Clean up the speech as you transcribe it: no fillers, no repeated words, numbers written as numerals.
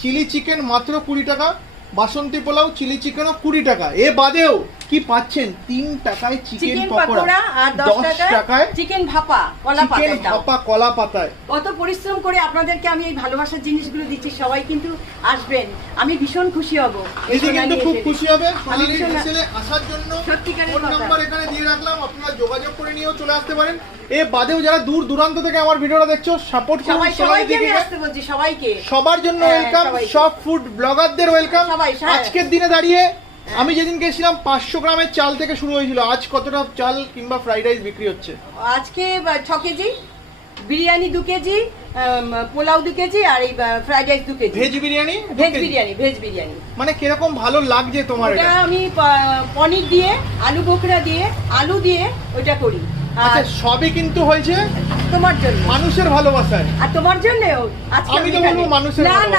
Chilli chicken মাত্র 20 টাকা, বাসন্তী pulao chilli চিকেনও 20 টাকা। এ বাদেও কি পাচ্ছেন 3 টাকায় চিকেন পকোড়া আর 10 টাকায় চিকেন ভাপা কলা পাতায়। চিকেন ভাপা কলা পাতায়। কত পরিশ্রম করে আপনাদেরকে আমি এই ভালোবাসার জিনিসগুলো দিচ্ছি, সবাই কিন্তু আসবেন, আমি ভীষণ খুশি হব। দিদি কিন্তু খুব খুশি হবে। আমি সোনালী হোটেলে আসার জন্য সত্যিকারের ফোন কথা। নাম্বার এখানে দিয়ে রাখলাম, আপনারা যোগাযোগ করে নিয়েও চলে আসতে পারেন। এ বাদেও যারা দূর দূরান্ত থেকে আমার ভিডিওটা দেখছো, সাপোর্ট করুন সবাইকে আমি আসতে বলছি, সবাইকে, সবার জন্য হ্যাঁ, ওয়েলকাম, সবাইকে। সব ফুড ব্লগারদের ওয়েলকাম। সবাই, হ্যাঁ। আজকের দিনে দাঁড়িয়ে আমি যেদিন গেছিলাম 500 গ্রামের চাল থেকে শুরু হয়েছিল, আজ কতটা চাল কিংবা ফ্রাইড রাইস বিক্রি হচ্ছে? আজকে 6 kg, biryani 2 kg, pulao 2 kg, আর এই fried rice 2 kg. Veg biryani, veg biryani. মানে কিরকম ভালো লাগছে তোমার ওটা এটা? আমি পনির দিয়ে, আলু বোখরা দিয়ে, আলু দিয়ে ওটা করি। আচ্ছা, সবই কিন্তু হয়েছে তোমার জন্য, মানুষের ভালোবাসায়। আর তোমার জন্যও আজকে আমি তো বলবো মানুষের না, ভালোবাসা। না।